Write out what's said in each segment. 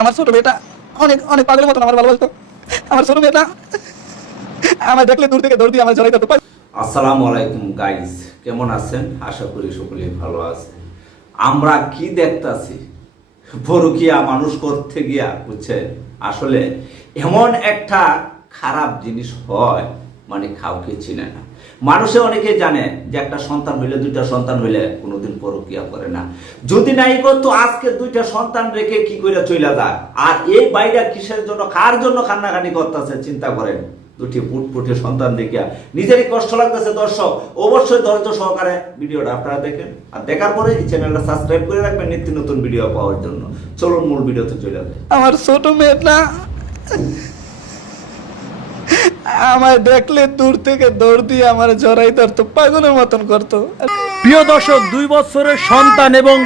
আমার ছোট মেয়েটা অনেক অনেক পাগলের মতন আমার ভালোবাসতো। আমার ছোট মেয়েটা আমার দেখলে দূর থেকে দৌড় দিয়ে আমার জড়াই দিত। আসসালামু আলাইকুম গাইস, কেমন আছেন? আশা করি সকলেই ভালো আছে। আমরা কি দেখতাছি, পরকীয়া মানুষ করতে গিয়া বুঝছেন, আসলে এমন একটা খারাপ জিনিস হয়, মানে কাউকে চিনে না। মানুষে অনেকে জানে যে একটা সন্তান হইলে, দুইটা সন্তান হইলে কোনোদিন পরকীয়া করে না। যদি নাই করতো আজকে দুইটা সন্তান রেখে কি করে চলে যায়। আর এই বাইরা কিসের জন্য, কার জন্য কান্নাকানি করতেছে চিন্তা করেন। দুটি ফুটফুটে সন্তান দেখিয়া নিজেরই কষ্ট লাগতেছে। দর্শক অবশ্যই ধৈর্য সহকারে ভিডিওটা আপনারা দেখেন, আর দেখার পরে এই চ্যানেলটা সাবস্ক্রাইব করে রাখবেন নিত্য নতুন ভিডিও পাওয়ার জন্য। চলুন মূল ভিডিওতে চলে যাবে। আমার ছোট মেয়েটা আমার দেখলে দূর থেকে দৌড় দিয়ে আমার জড়াই ধরতো, পাগলের মতন করতো। প্রিয় দর্শক, 2 বছরের সন্তান এবং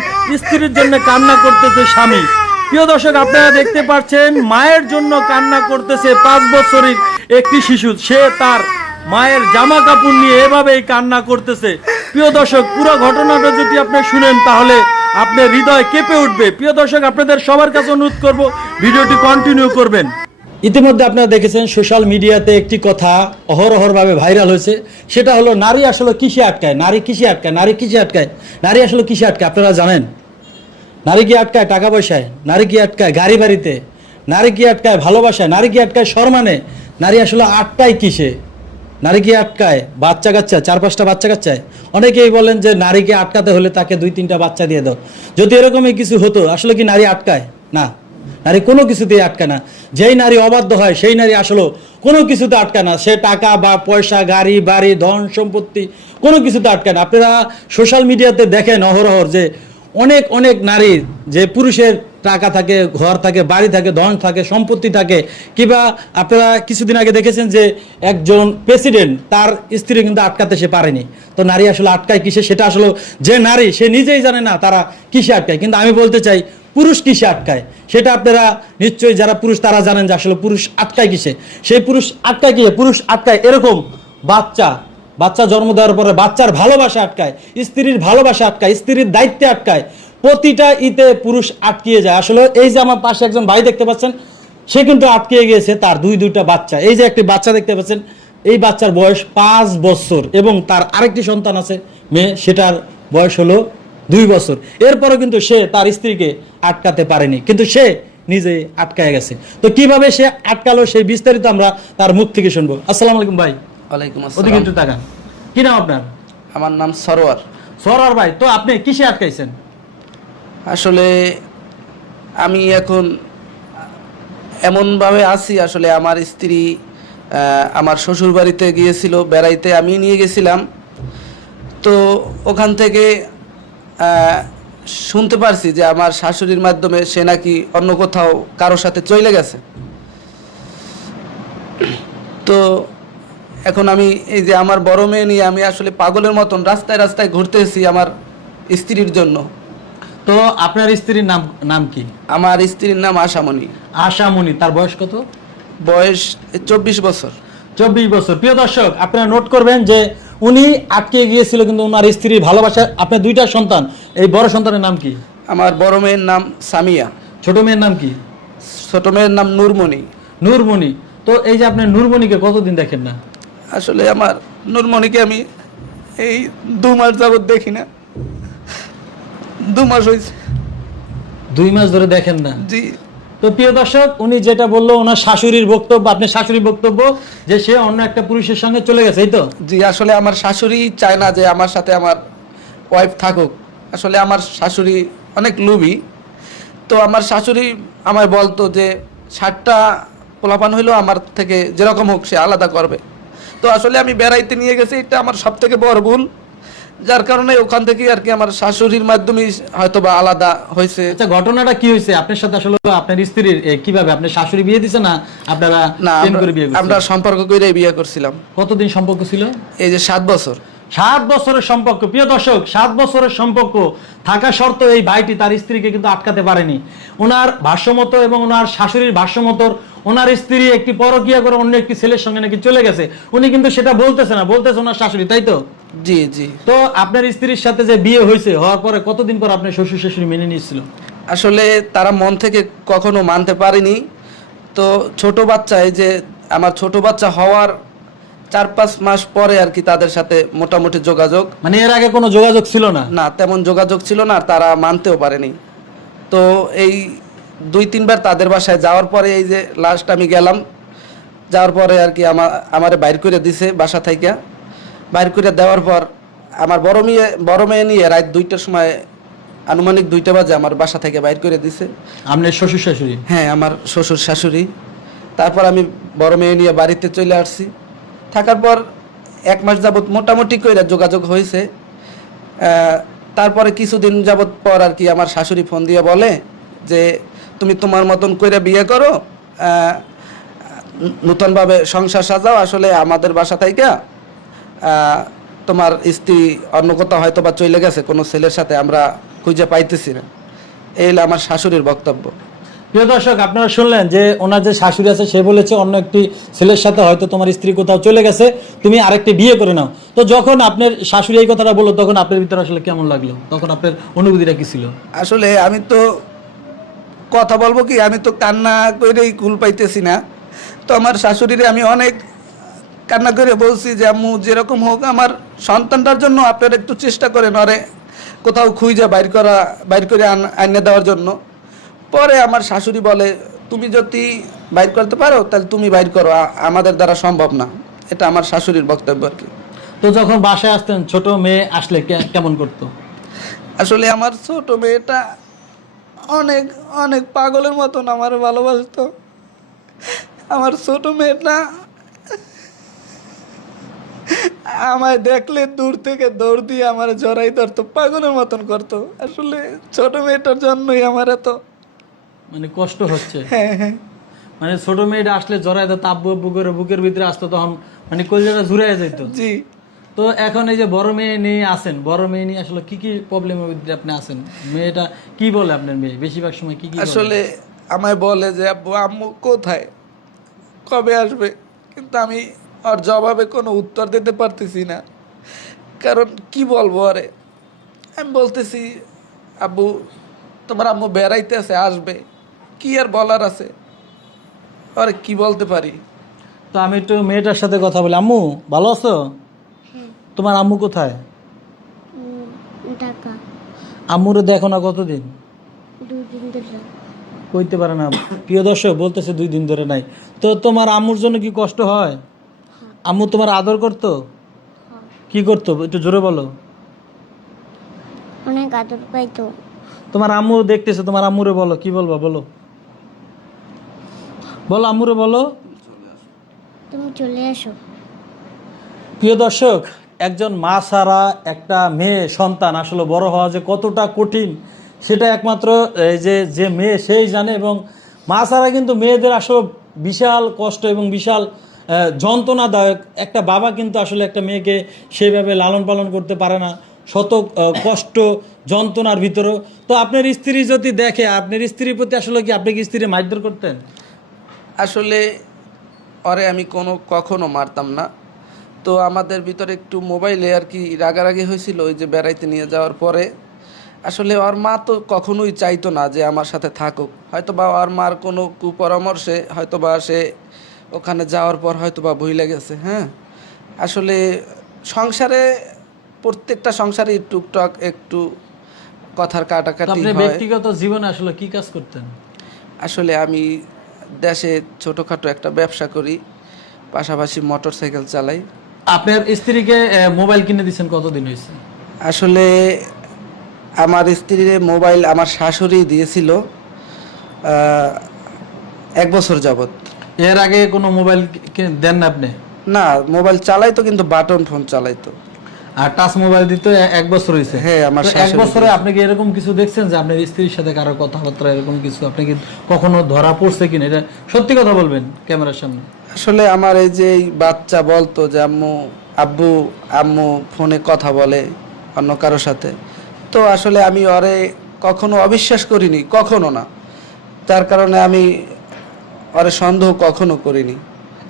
স্ত্রীর জন্য কান্না করতেছে স্বামী। প্রিয় দর্শক, আপনারা দেখতে পাচ্ছেন মায়ের জন্য কান্না করতেছে 5 বছরের একটি শিশু। সে তার মায়ের জামা কাপড় নিয়ে এভাবেই কান্না করতেছে। প্রিয় দর্শক, পুরো ঘটনাটা যদি আপনি শুনেন তাহলে আপনার হৃদয় কেঁপে উঠবে। প্রিয় দর্শক, আপনাদের সবার কাছে অনুরোধ করব ভিডিওটি কন্টিনিউ করবেন। ইতিমধ্যে আপনারা দেখেছেন সোশ্যাল মিডিয়াতে একটি কথা অহরহরভাবে ভাইরাল হয়েছে। সেটা হলো নারী আসলে কিসে আটকায়, নারী কিসে আটকায়, নারী কিসে আটকায়, নারী আসলে কিসে আটকায়। আপনারা জানেন নারী কি আটকায় টাকা পয়সায়, নারী কি আটকায় গাড়ি বাড়িতে, নারী কি আটকায় ভালোবাসায়, নারী কি আটকায় সম্মানে, নারী আসলে আটকায় কিসে, নারী কি আটকায় বাচ্চা কাচ্চা, 4-5টা বাচ্চা কাচ্চায়। অনেকেই বলেন যে নারীকে আটকাতে হলে তাকে 2-3টা বাচ্চা দিয়ে দাও। যদি এরকমই কিছু হতো, আসলে কি নারী আটকায়? না, নারী কোনো কিছুতেই আটকায় না। যেই নারী অবাধ্য হয় সেই নারী আসলে কোনো কিছুতে আটকায় না। সে টাকা বা পয়সা, গাড়ি বাড়ি, ধন সম্পত্তি কোনো কিছুতে আটকায় না। আপনারা সোশ্যাল মিডিয়াতে দেখেন অহরহর যে অনেক অনেক নারী, যে পুরুষের টাকা থাকে, ঘর থাকে, বাড়ি থাকে, ধন থাকে, সম্পত্তি থাকে। কিংবা আপনারা কিছুদিন আগে দেখেছেন যে একজন প্রেসিডেন্ট, তার স্ত্রী কিন্তু আটকাতে সে পারেনি। তো নারী আসলে আটকায় কিসে, সেটা আসলে যে নারী সে নিজেই জানে না তারা কিসে আটকায়। কিন্তু আমি বলতে চাই পুরুষ কিসে আটকায় সেটা আপনারা নিশ্চয়ই, যারা পুরুষ তারা জানেন যে আসলে পুরুষ আটকায় কিসে। সেই পুরুষ আটকায় কিসে? পুরুষ আটকায় এরকম বাচ্চা জন্ম দেওয়ার পরে বাচ্চার ভালোবাসা আটকায়, স্ত্রীর ভালোবাসা আটকায়, স্ত্রীর দায়িত্বে আটকায়। প্রতিটা ইতে পুরুষ আটকিয়ে যায়। আসলে এই যে আমার পাশে একজন ভাই দেখতে পাচ্ছেন, সে কিন্তু আটকিয়ে গিয়েছে, তার 2টা বাচ্চা। এই যে একটি বাচ্চা দেখতে পাচ্ছেন, এই বাচ্চার বয়স 5 বছর এবং তার আরেকটি সন্তান আছে মেয়ে, সেটার বয়স হলো 2 বছর। এরপরও কিন্তু সে তার স্ত্রীকে আটকাতে পারেনি, কিন্তু সে নিজে আটকায় গেছে। তো কিভাবে সে আটকালো সেই বিস্তারিত আমরা তার মুখ থেকে শুনবো। আসসালামু আলাইকুম ভাই। ওয়ালাইকুম ওদিকে আসসালাম। একটু তাকান। কি নাম আপনার? আমার নাম সরোয়ার। সরোয়ার ভাই, তো আপনি কিসে আটকাইছেন? আসলে আমি এখন এমনভাবে আছি, আসলে আমার স্ত্রী আমার শ্বশুর বাড়িতে গিয়েছিল বেড়াইতে, আমি নিয়ে গেছিলাম। তো ওখান থেকে শুনতে পারছি যে আমার শাশুড়ির মাধ্যমে সে নাকি অন্য কোথাও কারোর সাথে চলে গেছে। তো এখন আমি এই যে আমার বড় মেয়ে নিয়ে আমি আসলে পাগলের মতন রাস্তায় রাস্তায় ঘুরতেছি আমার স্ত্রীর জন্য। তো আপনার স্ত্রীর নাম কি? আমার স্ত্রীর নাম আশামণি। আশামণি। তার বয়স কত? বয়স 24 বছর। 24 বছর। প্রিয় দর্শক, আপনারা নোট করবেন যে উনি আটকে গিয়েছিল, কিন্তু ওনার স্ত্রীর ভালোবাসা। আপনার 2টা সন্তান, এই বড় সন্তানের নাম কি? আমার বড় মেয়ের নাম সামিয়া। ছোট মেয়ের নাম কি? ছোট মেয়ের নাম নূরমণি। নূরমণি। তো এই যে আপনি নূরমণিকে কতদিন দেখেন না? আসলে আমার নূরমণিকে আমি এই 2 মাস যাবত দেখি না। 2 মাস হয়েছে। 2 মাস ধরে দেখেন না? জি। তো প্রিয় দর্শক, উনি যেটা বললো ওনার শাশুড়ির বক্তব্য, আপনার শাশুড়ির বক্তব্য যে সে অন্য একটা পুরুষের সঙ্গে চলে গেছে, এই তো? জি, আসলে আমার শাশুড়ি চায় না যে আমার সাথে আমার ওয়াইফ থাকুক। আসলে আমার শাশুড়ি অনেক লোভী। তো আমার শাশুড়ি আমায় বলতো যে 60টা পোলাপান হইলেও আমার থেকে যেরকম হোক সে আলাদা করবে। তো আসলে আমি বেড়াইতে নিয়ে গেছি, এটা আমার সব থেকে বড় ভুল, যার কারণে ওখান থেকে আর কি আমার শাশুড়ির মাধ্যমে হয়তো বা আলাদা হয়েছে। আচ্ছা, ঘটনাটা কি হয়েছে আপনার সাথে? আসলে আপনার স্ত্রীর কিভাবে, আপনার শাশুড়ি বিয়ে দিছে না আপনারা প্রেম করে বিয়ে করছেন? আমরা সম্পর্ক করে বিয়ে করছিলাম। কতদিন সম্পর্ক ছিল? এই যে 7 বছর। 7 বছরের সম্পর্ক। প্রিয় দর্শক, 7 বছরের সম্পর্ক থাকা সত্ত্বেও এই ভাইটি তার স্ত্রীকে কিন্তু আটকাতে পারেনি। ওনার ভাষ্যমত এবং ওনার শাশুড়ির ভাষ্যমত, ওনার স্ত্রী একটি পরকীয়া করে অন্য একটি ছেলের সঙ্গে নাকি চলে গেছে। উনি কিন্তু সেটা বলতেছে না, বলতেছে ওনার শাশুড়ি, তাই তো? জি জি। তো আপনার স্ত্রীর সাথে যে বিয়ে হয়েছে, হওয়ার পরে কতদিন পর আপনার শ্বশুর শাশুড়ি মেনে নিয়েছিল? আসলে তারা মন থেকে কখনো মানতে পারেনি। তো ছোট বাচ্চা, এই যে আমার ছোট বাচ্চা হওয়ার 4-5 মাস পরে আর কি তাদের সাথে মোটামুটি যোগাযোগ, মানে এর আগে কোনো যোগাযোগ ছিল না? না তেমন যোগাযোগ ছিল না, আর তারা মানতেও পারেনি। তো এই 2-3 বার তাদের বাসায় যাওয়ার পরে এই যে লাস্ট আমি গেলাম, যাওয়ার পরে আর কি আমারে বাইর করে দিছে বাসা থেকে। বাইর করে দেওয়ার পর আমার বড় মেয়ে নিয়ে রাত 2টার সময়, আনুমানিক 2টা বাজে আমার বাসা থেকে বাইর করে দিছে। আপনার শ্বশুর শাশুড়ি? হ্যাঁ, আমার শ্বশুর শাশুড়ি। তারপর আমি বড় মেয়ে নিয়ে বাড়িতে চলে আসছি। থাকার পর 1 মাস যাবত মোটামুটি করে যোগাযোগ হয়েছে। তারপরে কিছুদিন যাবত পর আর কি আমার শাশুড়ি ফোন দিয়ে বলে যে তুমি তোমার মতন করে বিয়ে করো, নতুনভাবে সংসার সাজাও। আসলে আমাদের বাসা থেকে তোমার স্ত্রী অন্য কোথাও হয়তো বা চলে গেছে কোনো ছেলের সাথে, আমরা খুঁজে পাইতেছি না। এই হলো আমার শাশুড়ির বক্তব্য। প্রিয় দর্শক, আপনারা শুনলেন যে ওনার যে শাশুড়ি আছে সে বলেছে অন্য একটি ছেলের সাথে হয়তো তোমার স্ত্রী কোথাও চলে গেছে, তুমি আরেকটি বিয়ে করে নাও। তো যখন আপনার শাশুড়ি এই কথাটা বললো তখন আপনার ভিতরে আসলে কেমন লাগলো? তখন আপনার অনুভূতিটা কি ছিল? আসলে আমি তো কথা বলবো কি, আমি তো কান্না করেই কুল পাইতেছি না। তো আমার শাশুড়িরে আমি অনেক কান্না করে বলছি যে আম্মু যেরকম হোক আমার সন্তানটার জন্য আপনারা একটু চেষ্টা করেন, আরে কোথাও খুঁজে বাইর করে আনিয়ে দেওয়ার জন্য। পরে আমার শাশুড়ি বলে তুমি যদি বাইর করতে পারো তাহলে তুমি বাইর করো, আমাদের দ্বারা সম্ভব না। এটা আমার শাশুড়ির বক্তব্য আর কি। তো যখন বাসায় আসতেন ছোট মেয়ে আসলে কেমন করতো? আসলে আমার ছোট মেয়েটা অনেক অনেক পাগলের মতন আমার ভালোবাসতো। আমার ছোট মেয়েটা আমায় দেখলে দূর থেকে দৌড় দিয়ে আমার জড়াই ধরতো, পাগলের মতন করতো। আসলে ছোট মেয়েটার জন্যই আমার এত মানে কষ্ট হচ্ছে। হ্যাঁ হ্যাঁ, মানে ছোট মেয়েটা আসলে জড়াই দিত, আব্বু আব্বু করে বুকের ভিতরে আসতো, তখন মানে কলিজাটা জুড়ে যেত। জি। তো এখন এই যে বড় মেয়ে নিয়ে আসেন, বড় মেয়ে নিয়ে আসলে কি কি প্রবলেমের ভিতরে আপনি আছেন? মেয়েটা কি বলে আপনার মেয়ে বেশিরভাগ সময় কি কি বলে? আসলে আমায় বলে যে আব্বু আম্মু কোথায়, কবে আসবে, কিন্তু আমি আর জবাবে কোনো উত্তর দিতে পারতেছি না। কারণ কি বলবো আরে, আমি বলতেছি আব্বু তোমার আম্মু বেড়াইতে আছে, আসবে, কি আর বলার আছে, আরে কি বলতে পারি। তো আমি একটু মেয়েটার সাথে কথা বলি। আম্মু ভালো আছো? তোমার আম্মু কোথায়? ঢাকা। আম্মুরে দেখো না কতদিন? 2 দিন ধরে। কইতে পারে না। প্রিয় দর্শক বলতেছে 2 দিন ধরে নাই। তো তোমার আম্মুর জন্য কি কষ্ট হয়? আম্মু তোমার আদর করতো? কি করতো একটু জোরে বলো। অনেক আদর পাইতো। তোমার আম্মু দেখতেছে, তোমার আম্মুরে বলো, কি বলবা বলো, বলো আম্মুরে বলো। তুমি চলে আসো। প্রিয় দর্শক, একজন মা ছাড়া একটা মেয়ে সন্তান আসলে বড় হওয়া যে কতটা কঠিন সেটা একমাত্র এই যে মেয়ে সেই জানে। এবং মা ছাড়া কিন্তু মেয়েদের আসলে বিশাল কষ্ট এবং বিশাল যন্ত্রণাদায়ক। একটা বাবা কিন্তু আসলে একটা মেয়েকে সেইভাবে লালন পালন করতে পারে না, শত কষ্ট যন্ত্রণার ভিতরেও। তো আপনার স্ত্রী যদি দেখে, আপনার স্ত্রীর প্রতি আসলে কি আপনি কি স্ত্রী মারধর করতেন? আসলে ওরে আমি কখনো মারতাম না। তো আমাদের ভিতরে একটু মোবাইলে আর কি রাগারাগি হয়েছিল ওই যে বেড়াইতে নিয়ে যাওয়ার পরে। আসলে ওর মা তো কখনোই চাইতো না যে আমার সাথে থাকুক, হয়তো বা ওর মার কোনো কুপরামর্শে হয়তো বা সে ওখানে যাওয়ার পর হয়তো বা ভুলে গেছে। হ্যাঁ, আসলে সংসারে প্রত্যেকটা সংসারে টুকটাক একটু কথার কাটাকাটি আপনি হয়। ব্যক্তিগত জীবনে আসলে কি কাজ করতেন? আসলে আমি দেশে ছোটোখাটো একটা ব্যবসা করি, পাশাপাশি মোটরসাইকেল চালাই। আপনার স্ত্রীকে মোবাইল কিনে দিয়েছেন কতদিন হয়েছে? আসলে আমার স্ত্রীর মোবাইল আমার শাশুড়ি দিয়েছিল 1 বছর যাবত। এর আগে কোনো মোবাইল দেন না আপনি? না, মোবাইল চালাইতো কিন্তু বাটন ফোন চালাইতো। আর টাচ মোবাইল দিতে 1 বছর হয়েছে? হ্যাঁ, আমার তো 1 শাশুড়ি বছরে আপনি কি এরকম কিছু দেখছেন যে আপনার স্ত্রীর সাথে কারো কথাবার্তা এরকম কিছু আপনি কি কখনো ধরা পড়ছে কিনা? এটা সত্যি কথা বলবেন ক্যামেরার সামনে। আসলে আমার এই যে বাচ্চা বলতো যে আব্বু আম্মু ফোনে কথা বলে অন্য কারোর সাথে, তো আসলে আমি ওরে কখনো অবিশ্বাস করিনি, কখনো না। যার কারণে আমি ওরে সন্দেহ কখনো করিনি,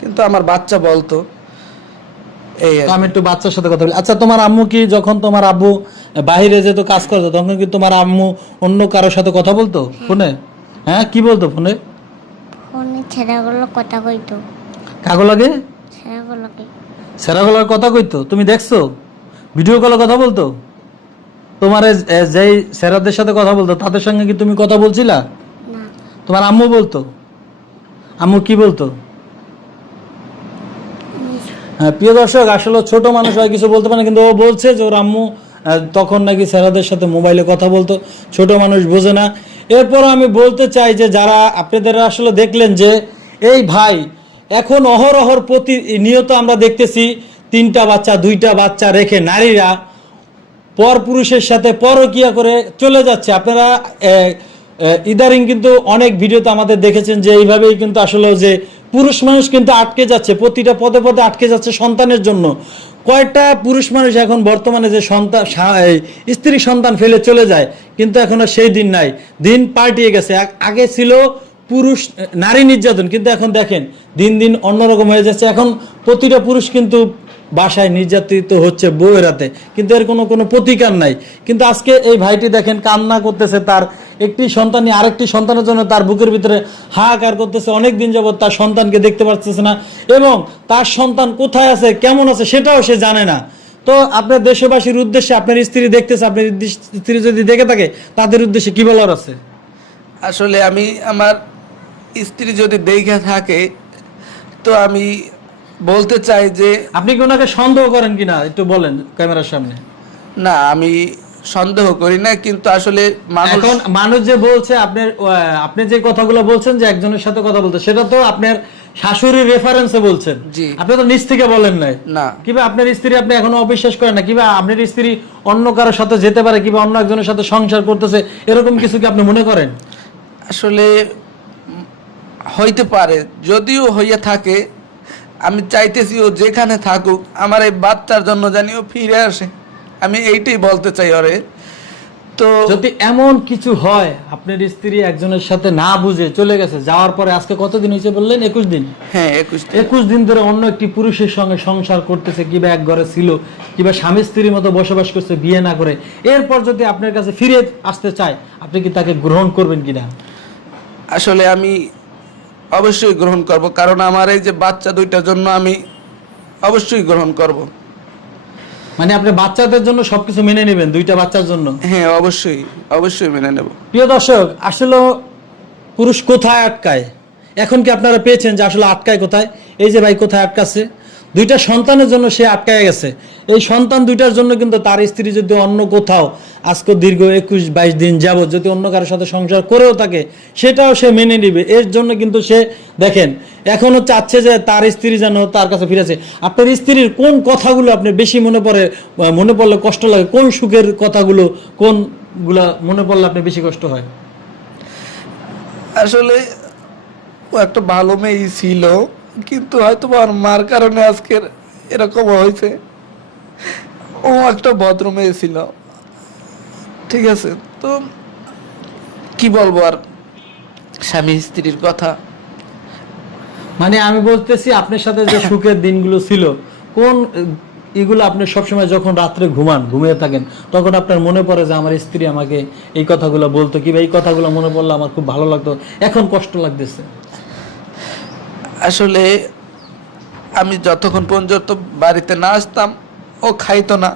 কিন্তু আমার বাচ্চা বলতো। এই আর তো কি। আমি একটু বাচ্চার সাথে কথা বলি। আচ্ছা, তোমার আম্মু কি যখন তোমার আব্বু বাইরে যেত কাজ করতো তখন কি তোমার আম্মু অন্য কারোর সাথে কথা বলতো ফোনে? হ্যাঁ, কি বলতো ফোনে? ফোনে ছেলেগুলো কথা কইতো, কাগজ লাগে ছেলেগুলোকে। সেরাগলার কথা কইতো? তুমি দেখছো ভিডিও কলে কথা বলতো? তোমার যেই সেরাদের সাথে কথা বলতো তাদের সঙ্গে কি তুমি কথা বলছিলা? না, তোমার আম্মু বলতো? আম্মু কি বলতো? হ্যাঁ, প্রিয় দর্শক, আসলে ছোট মানুষ হয় কিছু বলতে পারে না, কিন্তু ও বলছে যে ওর আম্মু তখন নাকি স্যারাদের সাথে মোবাইলে কথা বলতো। ছোট মানুষ বোঝে না। এরপর আমি বলতে চাই যে যারা আপনাদের আসলে দেখলেন যে এই ভাই এখন অহরহর প্রতিনিয়ত আমরা দেখতেছি 3টা বাচ্চা 2টা বাচ্চা রেখে নারীরা পর পুরুষের সাথে পরকিয়া করে চলে যাচ্ছে। আপনারা ইদারিং কিন্তু অনেক ভিডিওতে আমাদের দেখেছেন যে এইভাবেই কিন্তু আসলে যে পুরুষ মানুষ কিন্তু আটকে যাচ্ছে, প্রতিটা পদে পদে আটকে যাচ্ছে সন্তানের জন্য। কয়েকটা পুরুষ মানুষ এখন বর্তমানে যে সন্তান স্ত্রী সন্তান ফেলে চলে যায়, কিন্তু এখন আর সেই দিন নাই, দিন পাল্টিয়ে গেছে। আগে ছিল পুরুষ নারী নির্যাতন, কিন্তু এখন দেখেন দিন দিন অন্যরকম হয়ে যাচ্ছে। এখন প্রতিটা পুরুষ কিন্তু বাসায় নির্যাতিত হচ্ছে বউয়ের হাতে, কিন্তু এর কোনো প্রতিকার নাই। কিন্তু আজকে এই ভাইটি দেখেন কান্না করতেছে, তার একটি সন্তানই আরেকটি সন্তানের জন্য তার বুকের ভিতরে হাহাকার করতেছে। অনেক দিন যাবত তার সন্তানকে দেখতে পারতেছে না, এবং তার সন্তান কোথায় আছে কেমন আছে সেটাও সে জানে না। তো আপনার দেশবাসীর উদ্দেশ্যে, আপনার স্ত্রী দেখতেছে, আপনার স্ত্রী যদি দেখে থাকে তাদের উদ্দেশ্যে কি বলার আছে? আসলে আমি আমার স্ত্রী যদি দেখে থাকে তো আমি বলতে চাই যে আপনি কি ওনাকে সন্দেহ করেন কিনা একটু বলেন ক্যামেরার সামনে। না, আমি সন্দেহ করি না, কিন্তু আসলে মানুষ এখন মানুষ যে বলছে আপনি যে কথাগুলো বলছেন যে একজনের সাথে কথা বলতে, সেটা তো আপনার শাশুড়ির রেফারেন্সে বলছেন, জি। আপনি তো নিজ থেকে বলেন নাই। না। কিংবা আপনার স্ত্রী আপনি এখনো অবিশ্বাস করেন না, কিংবা আপনার স্ত্রী অন্য কারোর সাথে যেতে পারে, কিংবা অন্য একজনের সাথে সংসার করতেছে, এরকম কিছু কি আপনি মনে করেন? আসলে হইতে পারে, যদিও হইয়া থাকে, আমি চাইতেছি ও যেখানে থাকুক আমার এই বাচ্চার জন্য জানি ও ফিরে আসে, আমি এইটাই বলতে চাই ওরে। তো যদি এমন কিছু হয় আপনার স্ত্রী একজনের সাথে না বুঝে চলে গেছে, যাওয়ার পরে আজকে কতদিন হয়েছে বললেন? 21 দিন। হ্যাঁ, 21 21 দিন ধরে অন্য একটি পুরুষের সঙ্গে সংসার করতেছে, কিংবা এক ঘরে ছিল, কিংবা স্বামী স্ত্রীর মতো বসবাস করছে বিয়ে না করে। এরপর যদি আপনার কাছে ফিরে আসতে চায়, আপনি কি তাকে গ্রহণ করবেন কিনা? আসলে আমি অবশ্যই গ্রহণ করব, কারণ আমার এই যে বাচ্চা দুইটার জন্য আমি অবশ্যই গ্রহণ করব। মানে আপনি বাচ্চাদের জন্য সবকিছু মেনে নেবেন 2টা বাচ্চার জন্য? হ্যাঁ, অবশ্যই অবশ্যই মেনে নেব। প্রিয় দর্শক, আসলে পুরুষ কোথায় আটকায়, এখন কি আপনারা পেয়েছেন যে আসলে আটকায় কোথায়? এই যে ভাই কোথায় আটকাছে, 2টা সন্তানের জন্য সে আটকায় গেছে। এই সন্তান 2টার জন্য কিন্তু তার স্ত্রী যদি অন্য কোথাও আজকে দীর্ঘ 21-22 দিন যাবত যদি অন্য কারোর সাথে সংসার করেও থাকে, সেটাও সে মেনে নিবে। এর জন্য কিন্তু সে দেখেন এখনো চাচ্ছে যে তার স্ত্রী যেন তার কাছে ফিরেছে। আপনার স্ত্রীর কোন কথাগুলো আপনি বেশি মনে পড়লে কষ্ট লাগে? কোন সুখের কথাগুলো, কোনগুলা মনে পড়লে আপনি বেশি কষ্ট হয়? আসলে ও একটা ভালো মেয়ে ছিল, কিন্তু হয়তো আমার মার কারণে আজকের এরকম হয়েছে। ও একটা ভদ্র মেয়ে ছিল, ঠিক আছে? তো কি বলবো আর, স্বামী স্ত্রীর কথা। মানে আমি বলতেছি আপনার সাথে যে সুখের দিনগুলো ছিল, কোন এগুলো আপনি সবসময় যখন রাত্রে ঘুমিয়ে থাকেন, তখন আপনার মনে পড়ে যে আমার স্ত্রী আমাকে এই কথাগুলো বলতো, কিংবা এই কথাগুলো মনে পড়লে আমার খুব ভালো লাগতো, এখন কষ্ট লাগতেছে? আসলে আমি যতক্ষণ পর্যন্ত বাড়িতে না আসতাম ও খাইতো না,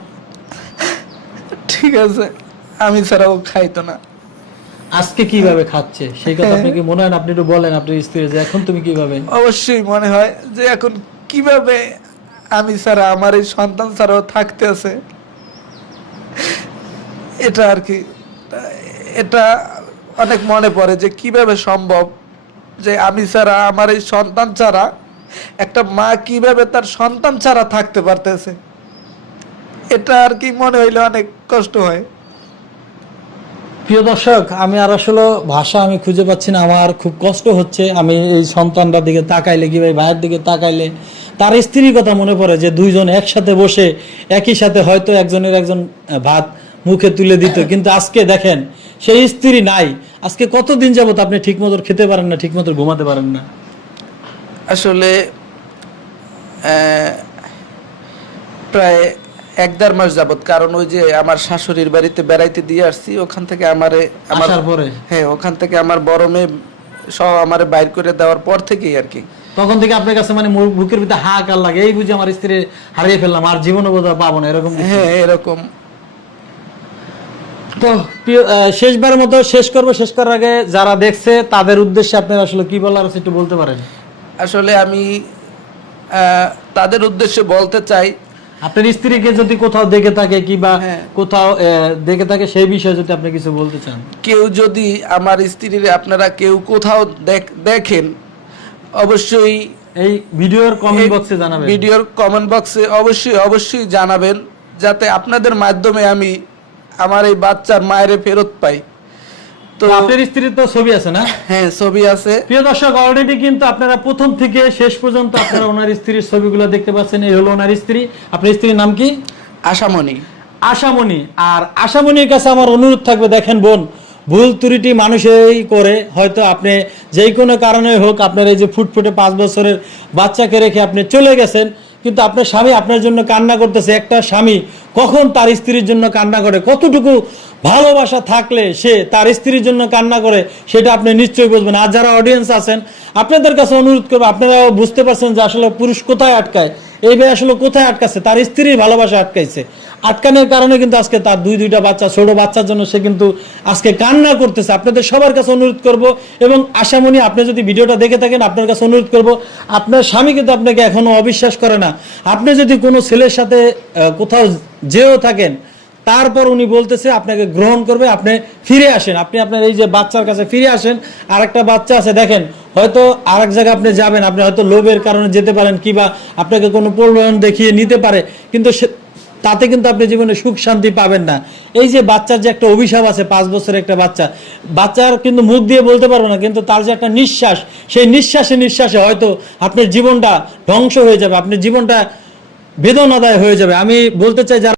ঠিক আছে? আমি ছাড়া ও খাইতো না। আজকে কিভাবে খাচ্ছে সেই কথা আপনি কি মনে হয়? আপনি একটু বলেন আপনার স্ত্রী যে এখন তুমি কিভাবে? অবশ্যই মনে হয় যে এখন কিভাবে আমি ছাড়া, আমার এই সন্তান ছাড়াও থাকতে আছে, এটা আর কি, এটা অনেক মনে পড়ে যে কিভাবে সম্ভব যে আমি ছাড়া, আমার এই সন্তান ছাড়া, একটা মা কিভাবে তার সন্তান ছাড়া থাকতে পারতেছে, এটা আর কি মনে হইলে অনেক কষ্ট হয়। প্রিয় দর্শক, আমি আর আসলে ভাষা আমি খুঁজে পাচ্ছি না, আমার খুব কষ্ট হচ্ছে। আমি এই সন্তানটার দিকে তাকাইলে, কি ভাই ভাইয়ের দিকে তাকাইলে তার স্ত্রীর কথা মনে পড়ে যে 2 জন একসাথে বসে একই সাথে হয়তো একজনের একজন ভাত মুখে তুলে দিত, কিন্তু আজকে দেখেন সেই স্ত্রী নাই। আজকে কতদিন যাবত আপনি ঠিক মতো খেতে পারেন না, ঠিক মতো ঘুমাতে পারেন না? আসলে প্রায় 1-1.5 মাস যাবত, কারণ ওই যে আমার শাশুড়ির বাড়িতে বেড়াইতে দিয়ে আসছি, ওখান থেকে আসার পরে? হ্যাঁ, ওখান থেকে আমার বড় মেয়ে সব আমারে বাইর করে দেওয়ার পর থেকেই আর কি। তখন থেকে আপনার কাছে মানে বুকের ভিতরে হাহাকার লাগে, এই বুঝে আমার স্ত্রী হারিয়ে ফেললাম, আর জীবনে বোধহয় পাবো না, এরকম কিছু? হ্যাঁ, এরকম। তো শেষবারের মতো শেষ করবো, শেষ করার আগে যারা দেখছে তাদের উদ্দেশ্যে আপনার আসলে কি বলার আছে একটু বলতে পারেন? আসলে আমি তাদের উদ্দেশ্যে বলতে চাই, আপনার স্ত্রীকে যদি কোথাও দেখে থাকে কিংবা হ্যাঁ। কোথাও দেখে থাকে সেই বিষয়ে যদি আপনি কিছু বলতে চান। কেউ যদি আমার স্ত্রীর আপনারা কেউ কোথাও দেখেন, অবশ্যই এই ভিডিওর কমেন্ট বক্সে জানাবেন। ভিডিওর কমেন্ট বক্সে অবশ্যই জানাবেন, যাতে আপনাদের মাধ্যমে আমি আমার এই বাচ্চার মায়েরে ফেরত পাই। তো আপনার স্ত্রীর তো ছবি আছে না? হ্যাঁ, ছবি আছে। প্রিয় দর্শক, অলরেডি কিন্তু আপনারা প্রথম থেকে শেষ পর্যন্ত আপনারা ওনার স্ত্রীর ছবিগুলো দেখতে পাচ্ছেন। এই হলো ওনার স্ত্রী। আপনার স্ত্রীর নাম কি? আশামণি। আশামণি। আর আশামণির কাছে আমার অনুরোধ থাকবে, দেখেন বোন, ভুল ত্রুটি মানুষই করে, হয়তো আপনি যেই কোনো কারণে হোক আপনার এই যে ফুটফুটে 5 বছরের বাচ্চাকে রেখে আপনি চলে গেছেন, কিন্তু আপনার স্বামী আপনার জন্য কান্না করতেছে। একটা স্বামী কখন তার স্ত্রীর জন্য কান্না করে, কতটুকু ভালোবাসা থাকলে সে তার স্ত্রীর জন্য কান্না করে, সেটা আপনি নিশ্চয়ই বুঝবেন। আর যারা অডিয়েন্স আছেন, আপনাদের কাছে অনুরোধ করবো, আপনারাও বুঝতে পারছেন যে আসলে পুরুষ কোথায় আটকায়, এই ভাই আসলে কোথায় আটকাচ্ছে, তার স্ত্রীর ভালোবাসা আটকাইছে। আটকানোর কারণে কিন্তু আজকে তার 2-2টা বাচ্চা, ছোট বাচ্চার জন্য সে কিন্তু আজকে কান্না করতেছে। আপনাদের সবার কাছে অনুরোধ করব, এবং আশামণি, আপনি যদি ভিডিওটা দেখে থাকেন, আপনার কাছে অনুরোধ করব, আপনার স্বামী কিন্তু আপনাকে এখনো অবিশ্বাস করে না। আপনি যদি কোনো ছেলের সাথে কোথাও যেও থাকেন, তারপর উনি বলতেছে আপনাকে গ্রহণ করবে, আপনি ফিরে আসেন, আপনি আপনার এই যে বাচ্চার কাছে ফিরে আসেন। আর একটা বাচ্চা আছে, দেখেন, হয়তো আরেক জায়গায় আপনি যাবেন, আপনি হয়তো লোভের কারণে যেতে পারেন, কিংবা আপনাকে কোনো প্রলোভন দেখিয়ে নিতে পারে, কিন্তু তাতে কিন্তু আপনি জীবনে সুখ শান্তি পাবেন না। এই যে বাচ্চার যে একটা অভিশাপ আছে, 5 বছরের একটা বাচ্চার কিন্তু মুখ দিয়ে বলতে পারবে না, কিন্তু তার যে একটা নিঃশ্বাস, সেই নিঃশ্বাসে হয়তো আপনার জীবনটা ধ্বংস হয়ে যাবে, আপনার জীবনটা বেদনাদায় হয়ে যাবে। আমি বলতে চাই, যারা